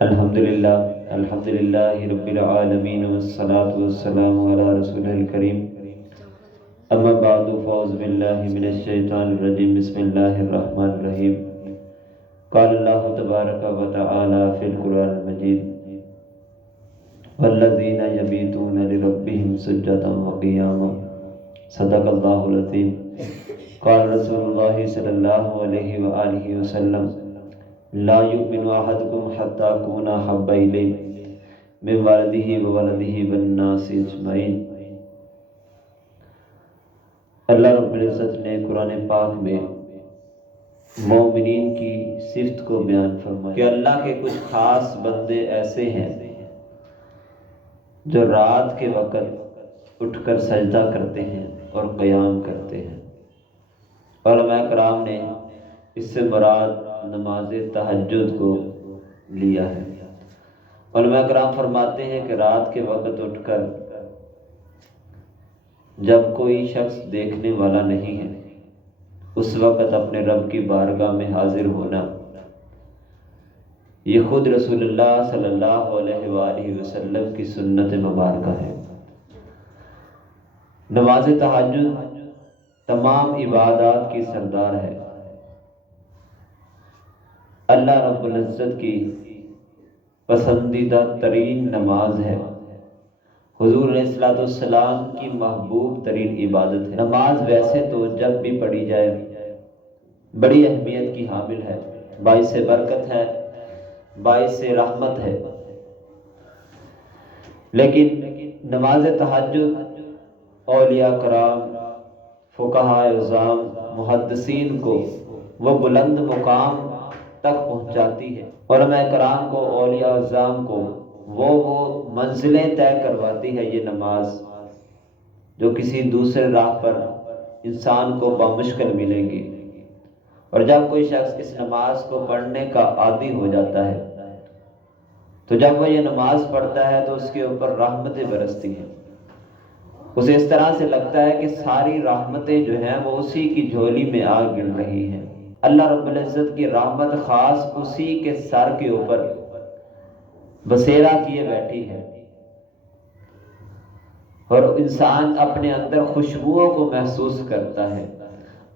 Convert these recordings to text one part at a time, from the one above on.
الحمد للہ رب العالمین والصلاة والسلام علی رسول الکریم اما بعد فاعوذ باللہ من الشیطان الرجیم بسم اللہ الرحمن الرحیم قال اللہ تبارک و تعالی فی القرآن المجید والذین یبیتون لربهم سجدا وقیاما صدق اللہ العظیم قال رسول اللہ صلی اللہ علیہ وآلہ وسلم لا یؤمن احدکم حتی اکون احب الیہ من والدہ وولدہ والناس اجمعین۔ اللہ رب العزت نے قرآن پاک میں مومنین کی صفت کو بیان فرمایا کہ اللہ کے کچھ خاص بندے ایسے ہیں جو رات کے وقت اٹھ کر سجدہ کرتے ہیں اور قیام کرتے ہیں۔ علماء کرام نے اس سے مراد نماز تہجد کو لیا ہے۔ علماء کرام فرماتے ہیں کہ رات کے وقت اٹھ کر جب کوئی شخص دیکھنے والا نہیں ہے اس وقت اپنے رب کی بارگاہ میں حاضر ہونا، یہ خود رسول اللہ صلی اللہ علیہ وآلہ وسلم کی سنت مبارکہ ہے۔ نماز تہجد تمام عبادات کی سردار ہے۔ اللہ رب العزت کی پسندیدہ ترین نماز ہے، حضور علیہ السلام کی محبوب ترین عبادت ہے۔ نماز ویسے تو جب بھی پڑھی جائے بڑی اہمیت کی حامل ہے، باعث برکت ہے، باعث رحمت ہے، لیکن نماز تہجد اولیاء کرام، فقہاء اعظام، محدثین کو وہ بلند مقام تک پہنچاتی ہے۔ علماء کرام کو، اولیاء اعظام کو وہ منزلیں طے کرواتی ہے یہ نماز جو کسی دوسرے راہ پر انسان کو بامشکل ملیں گی۔ اور جب کوئی شخص اس نماز کو پڑھنے کا عادی ہو جاتا ہے تو جب وہ یہ نماز پڑھتا ہے تو اس کے اوپر رحمتیں برستی ہیں، اسے اس طرح سے لگتا ہے کہ ساری رحمتیں جو ہیں وہ اسی کی جھولی میں آ گر رہی ہیں۔ اللہ رب العزت کی رحمت خاص اسی کے سر کے اوپر بسیرا کیے بیٹھی ہے، اور انسان اپنے اندر خوشبوؤں کو محسوس کرتا ہے۔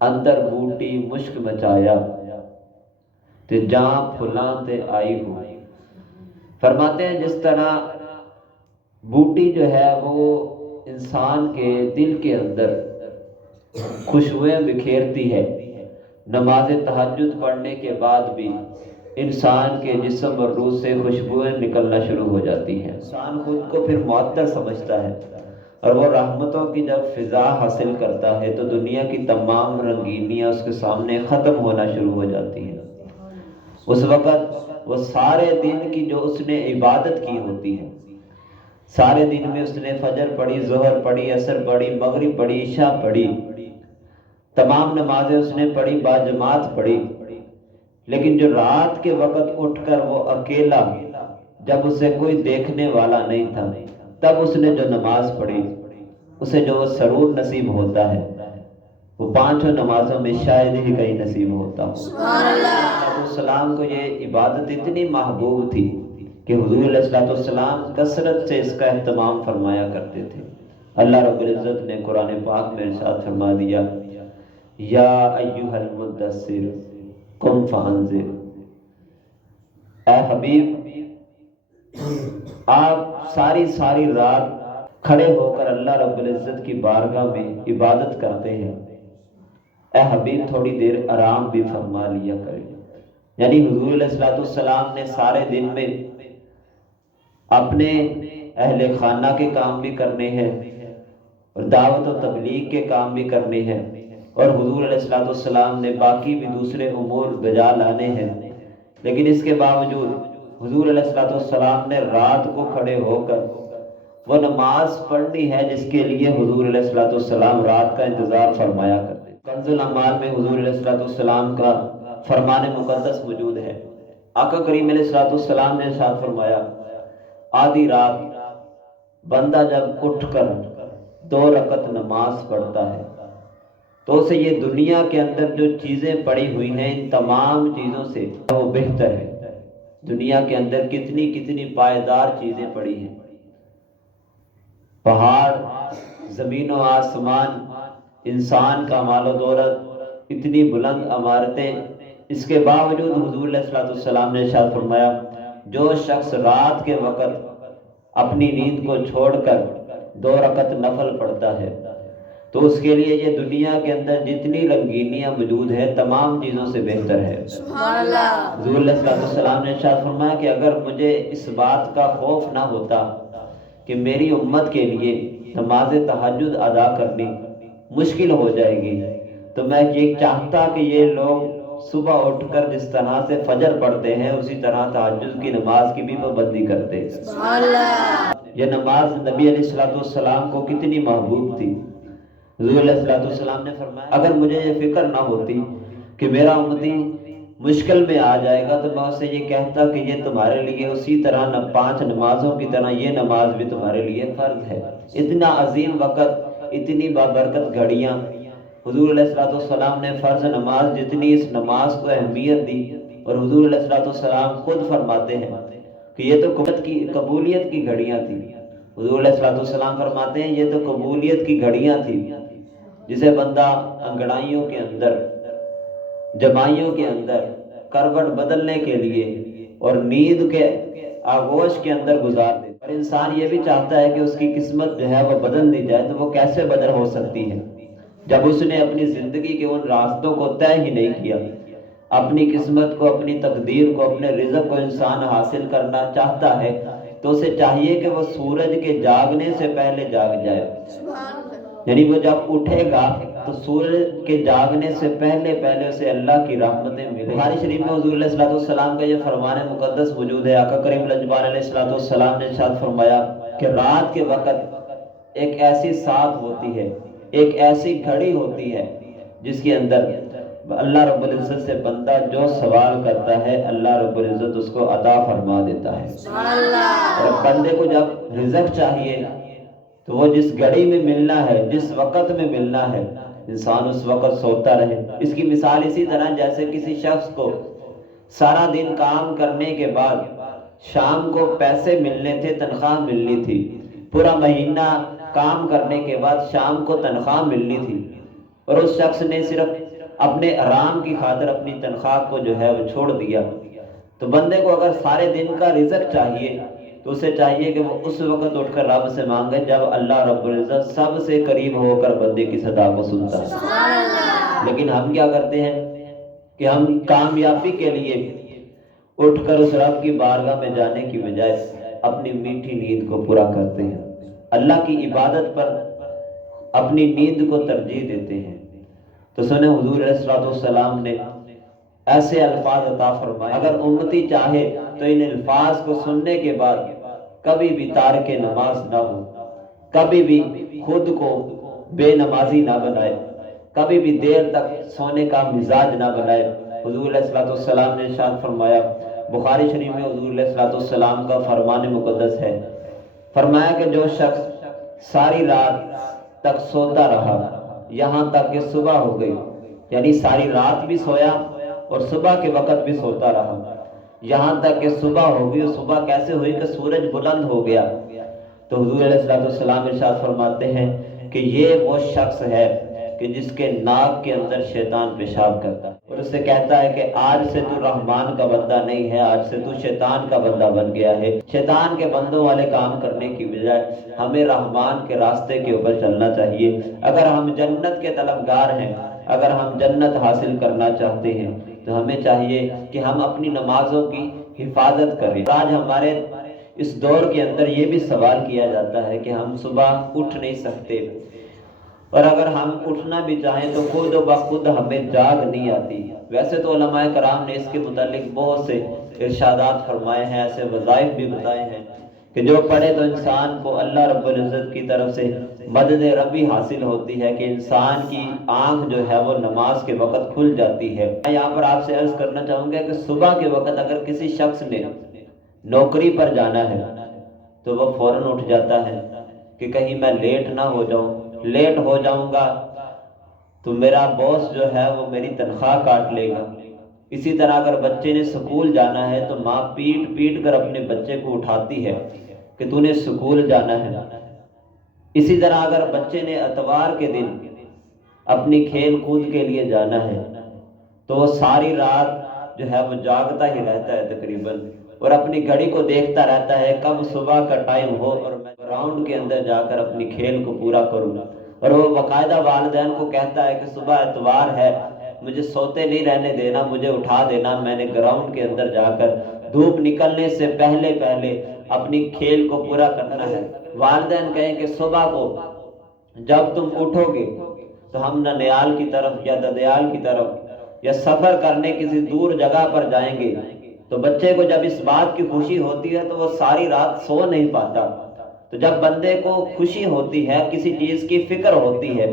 اندر بوٹی مشک مچایا تے جاں پھلاں تے آئی ہو۔ فرماتے ہیں جس طرح بوٹی جو ہے وہ انسان کے دل کے اندر خوشبوئیں بکھیرتی ہے، نماز تہجد پڑھنے کے بعد بھی انسان کے جسم اور روح سے خوشبوئیں نکلنا شروع ہو جاتی ہیں۔ انسان خود کو پھر معطر سمجھتا ہے، اور وہ رحمتوں کی جب فضا حاصل کرتا ہے تو دنیا کی تمام رنگینیاں اس کے سامنے ختم ہونا شروع ہو جاتی ہیں۔ اس وقت وہ سارے دن کی جو اس نے عبادت کی ہوتی ہے، سارے دن میں اس نے فجر پڑھی، ظہر پڑھی، عصر پڑھی، مغرب پڑھی، عشاء پڑھی، تمام نمازیں اس نے پڑھی، باجماعت پڑھی، لیکن جو رات کے وقت اٹھ کر وہ اکیلا، جب اسے کوئی دیکھنے والا نہیں تھا، تب اس نے جو نماز پڑھی اسے جو سرور نصیب ہوتا ہے وہ پانچوں نمازوں میں شاید ہی کہیں نصیب ہوتا ہو۔ سبحان اللہ۔ السلام کو یہ عبادت اتنی محبوب تھی کہ حضور علیہ السلام کثرت سے اس کا اہتمام فرمایا کرتے تھے۔ اللہ رب العزت نے قرآن پاک میں ارشاد فرما دیا، یا ایھا المدثر قم فانذر، اے حبیب آپ ساری رات کھڑے ہو کر اللہ رب العزت کی بارگاہ میں عبادت کرتے ہیں، اے حبیب تھوڑی دیر آرام بھی فرما لیا کریں۔ یعنی حضور علیہ السلام نے سارے دن میں اپنے اہل خانہ کے کام بھی کرنے ہیں اور دعوت و تبلیغ کے کام بھی کرنے ہیں، اور حضور علیہ السلام نے باقی بھی دوسرے امور بجا لانے ہیں، لیکن اس کے باوجود حضور علیہ السلام نے رات کو کھڑے ہو کر وہ نماز پڑھنی ہے جس کے لیے حضور علیہ السلام رات کا انتظار فرمایا کرتے۔ کنز الاعمال میں حضور علیہ السلام کا فرمان مقدس موجود ہے۔ آقا کریم علیہ السلام نے ارشاد فرمایا، آدھی رات بندہ جب اٹھ کر 2 رکعت نماز پڑھتا ہے تو اسے یہ دنیا کے اندر جو چیزیں پڑی ہوئی ہیں ان تمام چیزوں سے وہ بہتر ہے۔ دنیا کے اندر کتنی کتنی پائیدار چیزیں پڑی ہیں، پہاڑ، زمین و آسمان، انسان کا مال و دولت، اتنی بلند عمارتیں، اس کے باوجود حضور علیہ الصلوۃ والسلام نے ارشاد فرمایا جو شخص رات کے وقت اپنی نیند کو چھوڑ کر 2 رکعت نفل پڑھتا ہے تو اس کے لیے یہ دنیا کے اندر جتنی رنگینیاں موجود ہیں تمام چیزوں سے بہتر ہے۔ سبحان اللہ۔ حضور علیہ الصلوۃ والسلام نے ارشاد فرمایا کہ اگر مجھے اس بات کا خوف نہ ہوتا کہ میری امت کے لیے نماز تہجد ادا کرنی مشکل ہو جائے گی تو میں یہ چاہتا کہ یہ لوگ صبح اٹھ کر جس طرح سے فجر پڑھتے ہیں اسی طرح تہجد کی نماز کی بھی پابندی کرتے۔ سبحان اللہ۔ یہ نماز نبی علیہ الصلوۃ والسلام کو کتنی محبوب تھی۔ حضور علیہ الصلوۃ والسلام نے فرمایا اگر مجھے یہ فکر نہ ہوتی کہ میرا امتی مشکل میں آ جائے گا تو میں اسے یہ کہتا کہ یہ تمہارے لیے اسی طرح 5 نمازوں کی طرح یہ نماز بھی تمہارے لیے فرض ہے۔ اتنا عظیم وقت، اتنی بابرکت گھڑیاں، حضور علیہ الصلوۃ والسلام نے فرض نماز جتنی اس نماز کو اہمیت دی، اور حضور علیہ الصلوۃ والسلام خود فرماتے ہیں کہ یہ تو قبولیت کی گھڑیاں تھیں۔ حضور علیہ الصلوۃ والسلام فرماتے ہیں یہ تو قبولیت کی گھڑیاں تھیں جسے بندہ انگڑائیوں کے اندر، جمائیوں کے اندر کروٹ بدلنے کے لیے اور نیند کے آغوش کے اندر گزار دے، اور انسان یہ بھی چاہتا ہے کہ اس کی قسمت جو ہے وہ بدل دی جائے، تو وہ کیسے بدل ہو سکتی ہے جب اس نے اپنی زندگی کے ان راستوں کو طے ہی نہیں کیا۔ اپنی قسمت کو، اپنی تقدیر کو، اپنے رزق کو انسان حاصل کرنا چاہتا ہے تو اسے چاہیے کہ وہ سورج کے جاگنے سے پہلے جاگ جائے، یعنی وہ جب اٹھے گا تو سورج کے جاگنے سے پہلے اسے اللہ کی رحمتیں ملیں۔ بخاری شریف میں حضور علیہ الصلوۃ والسلام کا یہ فرمان مقدس موجود ہے۔ آقا کریم الجبال علیہ الصلوۃ والسلام نے ارشاد فرمایا کہ رات کے وقت ایک ایسی ساتھ ہوتی ہے، ایک ایسی گھڑی ہوتی ہے جس کے اندر اللہ رب العزت سے بندہ جو سوال کرتا ہے اللہ رب العزت اس کو عطا فرما دیتا ہے۔ اور بندے کو جب رزق چاہیے تو وہ جس گھڑی میں ملنا ہے، جس وقت میں ملنا ہے، انسان اس وقت سوتا رہے۔ اس کی مثال اسی طرح جیسے کسی شخص کو سارا دن کام کرنے کے بعد شام کو پیسے ملنے تھے، تنخواہ ملنی تھی، پورا مہینہ کام کرنے کے بعد شام کو تنخواہ ملنی تھی، اور اس شخص نے صرف اپنے آرام کی خاطر اپنی تنخواہ کو جو ہے وہ چھوڑ دیا، تو بندے کو اگر سارے دن کا رزق چاہیے تو اسے چاہیے کہ وہ اس وقت اٹھ کر رب سے مانگے جب اللہ رب العزت سب سے قریب ہو کر بندے کی صدا کو سنتا ہے۔ لیکن ہم کیا کرتے ہیں کہ ہم کامیابی کے لیے اٹھ کر اس رب کی بارگاہ میں جانے کی بجائے اپنی میٹھی نیند کو پورا کرتے ہیں، اللہ کی عبادت پر اپنی نیند کو ترجیح دیتے ہیں۔ تو سنیں حضور علیہ الصلوۃ والسلام نے ایسے الفاظ عطا فرمائے، اگر امتی چاہے تو ان الفاظ کو سننے کے بعد کبھی بھی تارک نماز نہ ہو، کبھی بھی خود کو بے نمازی نہ بنائے، کبھی بھی دیر تک سونے کا مزاج نہ بنائے۔ حضور علیہ الصلوۃ والسلام نے ارشاد فرمایا، بخاری شریف میں حضور علیہ الصلوۃ والسلام کا فرمان مقدس ہے، فرمایا کہ جو شخص ساری رات تک سوتا رہا یہاں تک کہ صبح ہو گئی، یعنی ساری رات بھی سویا اور صبح کے وقت بھی سوتا رہا یہاں تک کہ صبح ہو گئی، اور صبح کیسے ہوئی کہ سورج بلند ہو گیا، تو حضور علیہ الصلوۃ والسلام ارشاد فرماتے ہیں کہ یہ وہ شخص ہے کہ جس کے ناک کے اندر شیطان پیشاب کرتا ہے اور اس سے کہتا ہے کہ آج سے تو رحمان کا بندہ نہیں ہے، آج سے تو شیطان کا بندہ بن گیا ہے۔ شیطان کے بندوں والے کام کرنے کی بجائے ہمیں رحمان کے راستے کے اوپر چلنا چاہیے۔ اگر ہم جنت کے طلبگار ہیں، اگر ہم جنت حاصل کرنا چاہتے ہیں تو ہمیں چاہیے کہ ہم اپنی نمازوں کی حفاظت کریں۔ آج ہمارے اس دور کے اندر یہ بھی سوال کیا جاتا ہے کہ ہم صبح اٹھ نہیں سکتے، اور اگر ہم اٹھنا بھی چاہیں تو خود و بخود ہمیں جاگ نہیں آتی۔ ویسے تو علماء کرام نے اس کے متعلق بہت سے ارشادات فرمائے ہیں، ایسے وظائف بھی بتائے ہیں کہ جو پڑھے تو انسان کو اللہ رب العزت کی طرف سے مدد ربی حاصل ہوتی ہے کہ انسان کی آنکھ جو ہے وہ نماز کے وقت کھل جاتی ہے۔ میں یہاں پر آپ سے عرض کرنا چاہوں گا کہ صبح کے وقت اگر کسی شخص نے نوکری پر جانا ہے تو وہ فوراً اٹھ جاتا ہے کہ کہیں میں لیٹ نہ ہو جاؤں، لیٹ ہو جاؤں گا تو میرا باس جو ہے وہ میری تنخواہ کاٹ لے گا، اسی طرح اگر بچے نے سکول جانا ہے تو ماں پیٹ پیٹ کر اپنے بچے کو اٹھاتی ہے کہ تو نے سکول جانا ہے۔ اسی طرح اگر بچے نے اتوار کے دن اپنی کھیل کود کے لیے جانا ہے تو وہ ساری رات جو ہے وہ جاگتا ہی رہتا ہے تقریباً، اور اپنی گھڑی کو دیکھتا رہتا ہے کب صبح کا ٹائم ہو اور میں گراؤنڈ کے اندر جا کر اپنی کھیل کو پورا کروں۔ اور وہ باقاعدہ والدین کو کہتا ہے کہ صبح اتوار ہے، مجھے سوتے نہیں رہنے دینا، مجھے اٹھا دینا، میں نے گراؤنڈ کے اندر جا کر دھوپ نکلنے سے پہلے پہلے اپنی کھیل کو پورا کرنا ہے۔ والدین کہیں کہ صبح کو جب تم اٹھو گے تو ہم ننیال کی طرف یا ددیال کی طرف یا سفر کرنے کسی دور جگہ پر جائیں گے، تو بچے کو جب اس بات کی خوشی ہوتی ہے تو وہ ساری رات سو نہیں پاتا۔ تو جب بندے کو خوشی ہوتی ہے، کسی چیز کی فکر ہوتی ہے،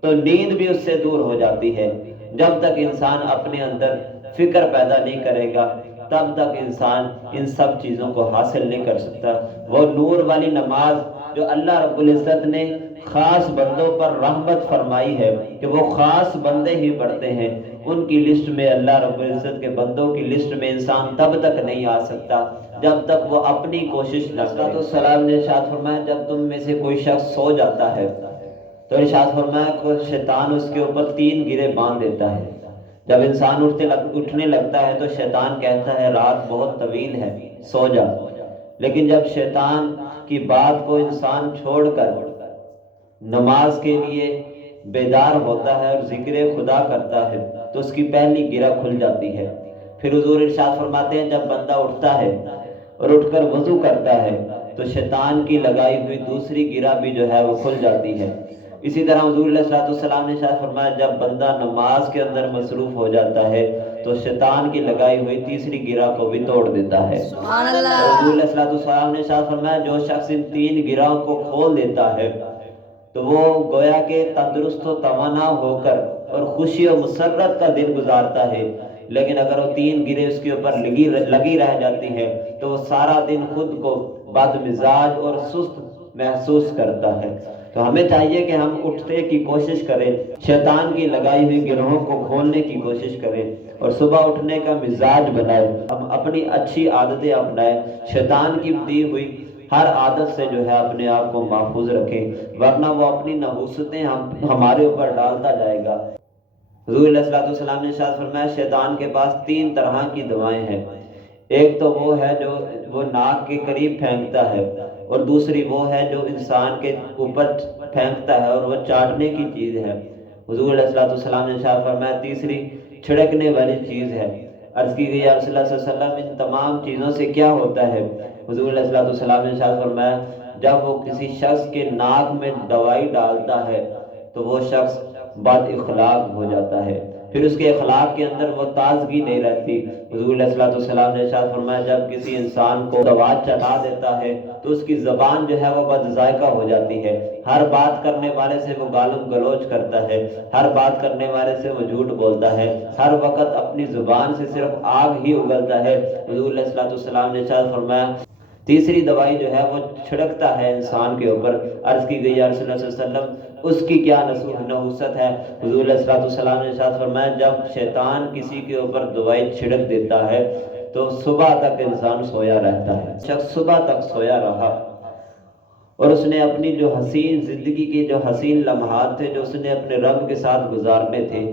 تو نیند بھی اس سے دور ہو جاتی ہے۔ جب تک انسان اپنے اندر فکر پیدا نہیں کرے گا تب تک انسان ان سب چیزوں کو حاصل نہیں کر سکتا۔ وہ نور والی نماز جو اللہ رب العزت نے خاص بندوں پر رحمت فرمائی ہے کہ وہ خاص بندے ہی پڑھتے ہیں، ان کی لسٹ میں، اللہ رب العزت کے بندوں کی لسٹ میں انسان تب تک نہیں آ سکتا جب تک وہ اپنی کوشش نہ کرے۔ تو سلام نے ارشاد فرمایا جب تم میں سے کوئی شخص سو جاتا ہے تو ارشاد فرمایا کہ شیطان اس کے اوپر 3 گرے باندھ دیتا ہے۔ جب انسان اٹھنے لگتا ہے تو شیطان کہتا ہے رات بہت طویل ہے، سو جا۔ لیکن جب شیطان کی بات کو انسان چھوڑ کر نماز کے لیے بیدار ہوتا ہے اور ذکر خدا کرتا ہے تو اس کی پہلی گرہ کھل جاتی ہے۔ پھر حضور ارشاد فرماتے ہیں جب بندہ اٹھتا ہے اور اٹھ کر وضو کرتا ہے تو شیطان کی لگائی ہوئی دوسری گرہ بھی جو ہے وہ کھل جاتی ہے۔ اسی طرح حضور علیہ الصلوۃ والسلام نے ارشاد فرمایا جب بندہ نماز کے اندر مصروف ہو جاتا ہے تو شیطان کی لگائی ہوئی تیسری گرہ کو بھی توڑ دیتا ہے۔ سبحان اللہ۔ حضور علیہ الصلوۃ والسلام نے ارشاد فرمایا جو شخص ان 3 گرہوں کو کھول دیتا ہے تو وہ گویا کہ تندرست و توانا ہو کر اور خوشی و مسرت کا دن گزارتا ہے، لیکن اگر وہ 3 گرہیں اس کے اوپر لگی رہ جاتی ہے تو وہ سارا دن خود کو بد مزاج اور سست محسوس کرتا ہے۔ تو ہمیں چاہیے کہ ہم اٹھتے کی کوشش کریں، شیطان کی لگائی ہوئی گرہوں کو کھولنے کی کوشش کریں اور صبح اٹھنے کا مزاج بنائیں، ہم اپنی اچھی عادتیں اپنائیں، شیطان کی دی ہوئی ہر عادت سے جو ہے اپنے آپ کو محفوظ رکھیں، ورنہ وہ اپنی نحوستیں ہمارے اوپر ڈالتا جائے گا۔ حضور علیہ السلام نے ارشاد فرمایا شیطان کے پاس 3 طرح کی دوائیں ہیں، ایک تو وہ ہے جو وہ ناک کے قریب پھینکتا ہے، اور دوسری وہ ہے جو انسان کے اوپر پھینکتا ہے اور وہ چاٹنے کی چیز ہے۔ حضور علیہ السلام نے ارشاد فرمایا تیسری چھڑکنے والی چیز ہے۔ عرض کی گئی یا رسول اللہ صلی اللہ علیہ وسلم ان تمام چیزوں سے کیا ہوتا ہے؟ حضور علیہ السلام نے ارشاد فرمایا جب وہ کسی شخص کے ناک میں دوائی ڈالتا ہے تو وہ شخص بد اخلاق ہو جاتا ہے، پھر اس کے اخلاق کے اندر وہ تازگی نہیں رہتی۔ حضور علیہ السلام نے ارشاد فرمایا جب کسی انسان کو دوا چٹا دیتا ہے تو اس کی زبان جو ہے وہ بد ذائقہ ہو جاتی ہے، ہر بات کرنے والے سے وہ گالم گلوچ کرتا ہے، ہر بات کرنے والے سے وہ جھوٹ بولتا ہے، ہر وقت اپنی زبان سے صرف آگ ہی اگلتا ہے۔ حضور علیہ السلام نے ارشاد فرمایا تیسری دوائی جو ہے وہ چھڑکتا ہے انسان کے اوپر۔ عرض کی گئی یا رسول اللہ صلی اللہ علیہ وسلم اس کی کیا نحوست ہے؟ حضور علیہ السلام نے ارشاد فرمایا جب شیطان کسی کے اوپر دوائی چھڑک دیتا ہے تو صبح تک انسان سویا رہتا ہے۔ شخص صبح تک سویا رہا اور اس نے اپنی جو حسین زندگی کے جو حسین لمحات تھے جو اس نے اپنے رب کے ساتھ گزارنے تھے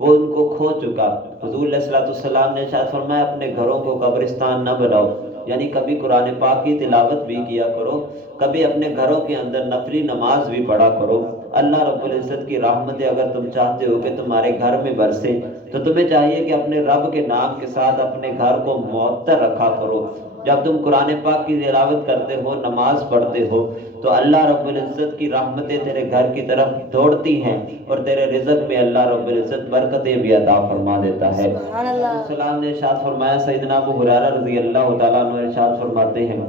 وہ ان کو کھو چکا۔ حضور علیہ السلام نے ارشاد فرمایا اپنے گھروں کو قبرستان نہ بناؤ، یعنی کبھی قرآن پاک کی تلاوت بھی کیا کرو، کبھی اپنے گھروں کے اندر نفلی نماز بھی پڑھا کرو۔ اللہ رب العزت کی رحمتیں اگر تم چاہتے ہو کہ تمہارے گھر میں برسے تو تمہیں چاہیے کہ اپنے رب کے نام کے ساتھ اپنے گھر کو معطر رکھا کرو۔ جب تم قرآن پاک کی تلاوت کرتے ہو، نماز پڑھتے ہو تو اللہ رب العزت کی رحمتیں تیرے گھر کی طرف دوڑتی ہیں اور تیرے رزق میں اللہ رب العزت برکتیں بھی عطا فرما دیتا ہے۔ السلام نے ارشاد فرمایا سیدنا ابو ہریرہ رضی اللہ تعالیٰ عنہ ارشاد فرماتے ہیں،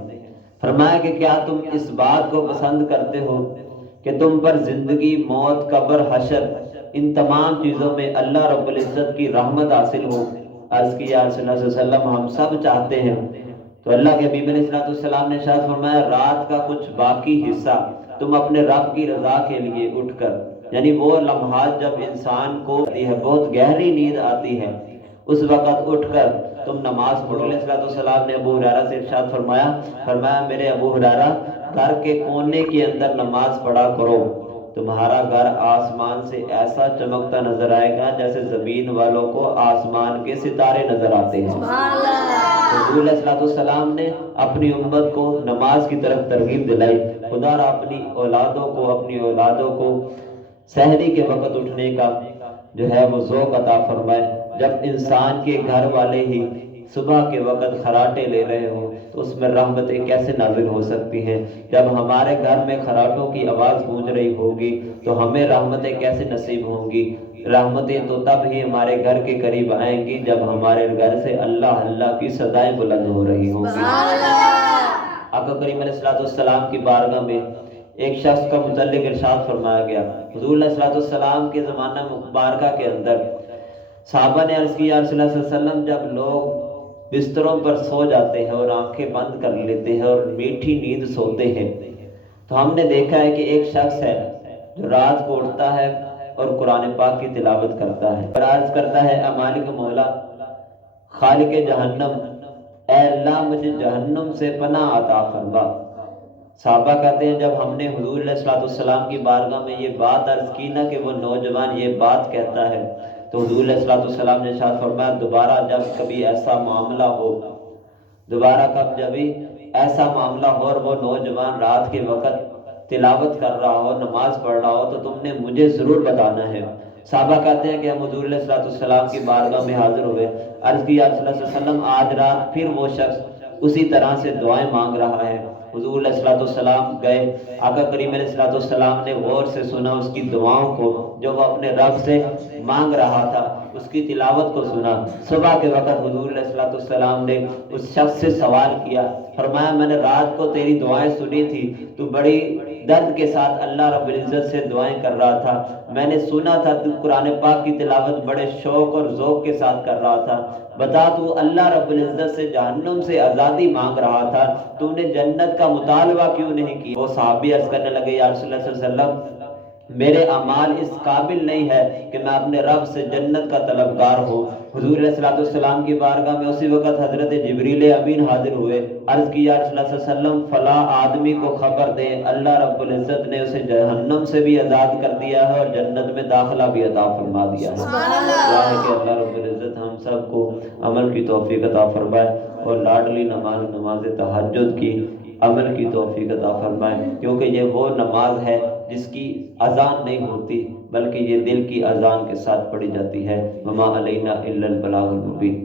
فرمایا کہ کیا تم اس بات کو پسند کرتے ہو کہ تم پر زندگی، موت، قبر، حشر ان تمام چیزوں میں اللہ رب العزت کی رحمت حاصل ہو؟ عرض کی یا رسول اللہ صلی اللہ علیہ وسلم ہم سب چاہتے ہیں۔ تو اللہ کے حبیب علیہ السلام نے ارشاد فرمایا رات کا کچھ باقی حصہ تم اپنے رب کی رضا کے لیے اٹھ کر، یعنی وہ لمحات جب انسان کو بہت گہری نیند آتی ہے اس وقت اٹھ کر تم نماز پڑھو۔ علیہ الصلوۃ والسلام نے ابو ہریرہ سے ارشاد فرمایا میرے ابو ہریرہ گھر کے کونے کے اندر نماز پڑھا کرو، تمہارا گھر آسمان سے ایسا چمکتا نظر آئے گا جیسے زمین والوں کو آسمان کے ستارے نظر آتے ہیں۔ حضور علیہ الصلوۃ والسلام نے اپنی امت کو نماز کی طرف ترغیب دلائی۔ خدا را اپنی اولادوں کو سحری کے وقت اٹھنے کا جو ہے وہ ذوق عطا فرمائے۔ جب انسان کے گھر والے ہی صبح کے وقت خراٹے لے رہے ہوں تو اس میں رحمتیں کیسے نازل ہو سکتی ہیں؟ جب ہمارے گھر میں خراٹوں کی آواز گونج رہی ہوگی تو ہمیں رحمتیں کیسے نصیب ہوں گی؟ رحمتیں تو تب ہی ہمارے گھر کے قریب آئیں گی جب ہمارے گھر سے اللہ اللہ کی صدائیں بلند ہو رہی ہوں گی۔ آقا کریم علیہ الصلوۃ والسلام کی بارگاہ میں ایک شخص کا متعلق ارشاد فرمایا گیا۔ حضور علیہ الصلوۃ والسلام کے زمانہ مبارکہ کے اندر صحابہ نے عرض کی یا رسول اللہ صلی اللہ علیہ وسلم، جب لوگ بستروں پر سو جاتے ہیں اور آنکھیں بند کر لیتے ہیں اور میٹھی نیند سوتے ہیں تو ہم نے دیکھا ہے کہ ایک شخص ہے جو رات کو اٹھتا ہے اور قرآن پاک کی تلاوت کرتا ہے اور عرض کرتا ہے اے مالک مولا خالق جہنم، اے اللہ مجھے جہنم سے پناہ عطا فرما۔ صحابہ کہتے ہیں جب ہم نے حضور علیہ الصلوۃ والسلام کی بارگاہ میں یہ بات عرض کی نا کہ وہ نوجوان یہ بات کہتا ہے تو حضور علیہ الصلوۃ والسلام نے ارشاد فرمایا دوبارہ جب کبھی ایسا معاملہ ہو، جب بھی ایسا معاملہ ہو اور وہ نوجوان رات کے وقت تلاوت کر رہا ہو، نماز پڑھ رہا ہو تو تم نے مجھے ضرور بتانا ہے۔ صحابہ کہتے ہیں کہ ہم حضور علیہ الصلوۃ والسلام کی بارگاہ میں حاضر ہوئے، عرض کی یا رسول اللہ صلی اللہ علیہ وسلم آج رات پھر وہ شخص اسی طرح سے دعائیں مانگ رہا ہے۔ حضور علیہ الصلوۃ والسلام گئے، آقا کریم علیہ الصلوۃ والسلام نے غور سے سنا اس کی دعاؤں کو جو وہ اپنے رب سے مانگ رہا تھا، اس کی تلاوت کو سنا۔ صبح کے وقت حضور علیہ الصلوۃ والسلام نے اس شخص سے سوال کیا، فرمایا میں نے رات کو تیری دعائیں سنی تھی، تو بڑی درد کے ساتھ اللہ رب العزت سے دعائیں کر رہا تھا، میں نے سنا تھا تو قرآن پاک کی تلاوت بڑے شوق اور ذوق کے ساتھ کر رہا تھا، بتا تو اللہ رب العزت سے جہنم سے آزادی مانگ رہا تھا، تو نے جنت کا مطالبہ کیوں نہیں کیا؟ وہ صحابی عرض کرنے لگے یا رسول اللہ صلی اللہ علیہ وسلم میرے اعمال اس قابل نہیں ہے کہ میں اپنے رب سے جنت کا طلبگار ہوں۔ حضور علیہ الصلوۃ والسلام کی بارگاہ میں اسی وقت حضرت جبریل امین حاضر ہوئے، عرض کی یا رسول اللہ صلی اللہ علیہ وسلم فلاں آدمی کو خبر دیں اللہ رب العزت نے اسے جہنم سے بھی آزاد کر دیا ہے اور جنت میں داخلہ بھی عطا فرما دیا ہے۔ دعا ہے کہ اللہ رب العزت ہم سب کو عمل کی توفیق عطا فرمائے اور لاڈلی نماز تہجد کی عمل کی توفیق عطا فرمائے، کیونکہ یہ وہ نماز ہے جس کی اذان نہیں ہوتی بلکہ یہ دل کی اذان کے ساتھ پڑھی جاتی ہے۔ وما علینا الا البلاغ المبین۔